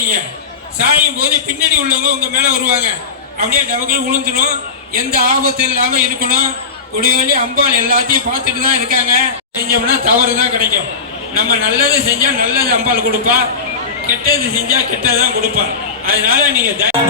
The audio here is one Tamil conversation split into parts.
சாயுங்க சாயும் போது பின்னாடி உள்ளவங்க உங்க மேல வருவாங்க. அப்படியே டபக்குன்னு விழுந்துடும் எந்த ஆபத்து இல்லாம இருக்கணும். குடிவழி அம்பாள் எல்லாத்தையும் பார்த்துட்டு தான் இருக்காங்க. செஞ்சோம்னா தவறு தான் கிடைக்கும். நம்ம நல்லது செஞ்சா நல்லது அம்பாள் கொடுப்பா. கெட்டது செஞ்சா கெட்டதான் கொடுப்பா. அதனால நீங்க தயவு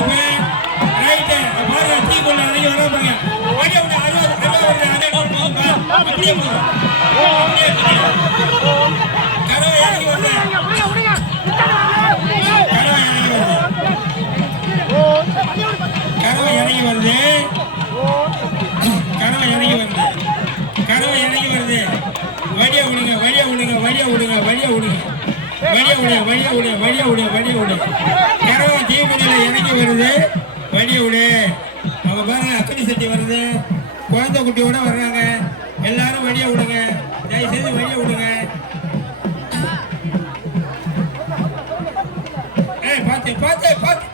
வழிய விடு வழிய விடு வழிய வழிய இறங்கி வருது. வழிய அவங்க பாருங்க வருது. குழந்தை குட்டியோட வர்றாங்க. எல்லாரும் வழிய விடுங்க. தயவு செய்து வழிய விடுங்க. பார்த்து பார்த்து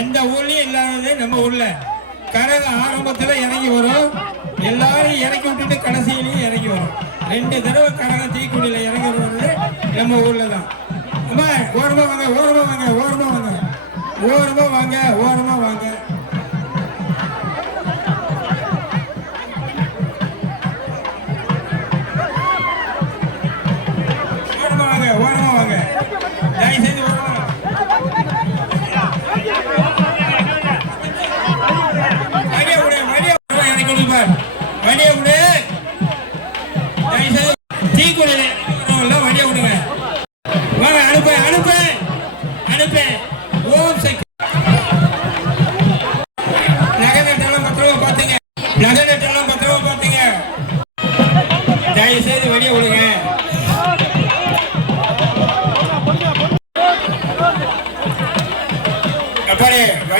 எந்த ஊர்லயும் இல்லாதது நம்ம ஊர்ல. கரகம் ஆரம்பத்துல இறங்கி வரும். எல்லாரும் இறக்கி விட்டுட்டு கடைசியிலையும் இறங்கி வரும். ரெண்டு தடவை கரகத்தை நம்ம ஊர்ல தான். அம்மா ஓரமா வாங்க ஓரமா வாங்க ஓரமா வாங்க. ஓரமா வாங்க ஓரமா வாங்க. ஓரமா வாங்க ஓரமா வாங்க. தயவு செய்து ஓரமா வாங்க. வழிய விடு வழிய விடு எனக்கு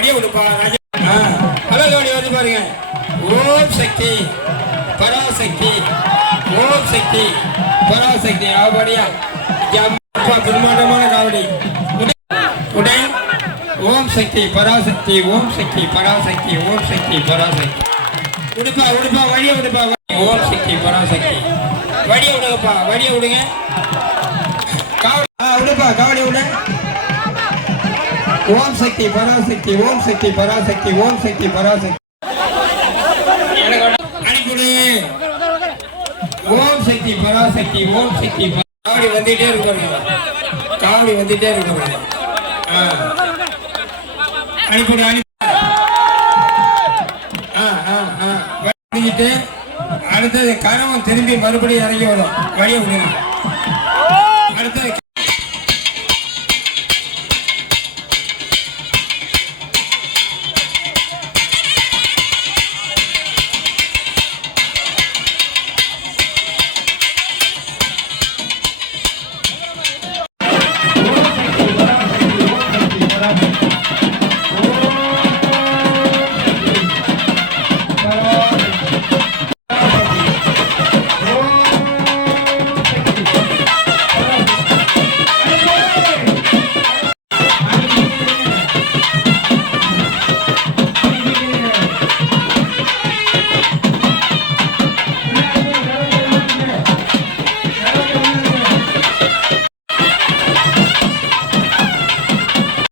அப்பாடே வழிய விடுப்பா வந்து பாருங்க. ஓம் சக்தி பராசக்தி ஓம் சக்தி பராசக்தி அப்படியா பிரம்மாண்டமான காவடி. உடை ஓம் சக்தி பராசக்தி ஓம் சக்தி பராசக்தி ஓம் சக்தி பராசக்தி. உடுப்பா உடுப்பா வழிய விடுப்பா ஓம் சக்தி பராசக்தி. வழிய விடுங்கப்பா வழிய விடுங்க காவடி ஆ விடுப்பா காவடி விடு ஓம் சக்தி பராசக்தி ஓம் சக்தி பராசக்தி ஓம் சக்தி பராசக்தி. ஓம் சக்தி பராசக்தி ஓம் சக்தி காவடி வந்துட்டே இருக்கணும் காவடி வந்துட்டே இருக்கணும் அனுப்பிடு அனுப்பிட்டு அடுத்தது கரவம் திரும்பி மறுபடியும் இறங்கி வரும். வழியை விடுங்க.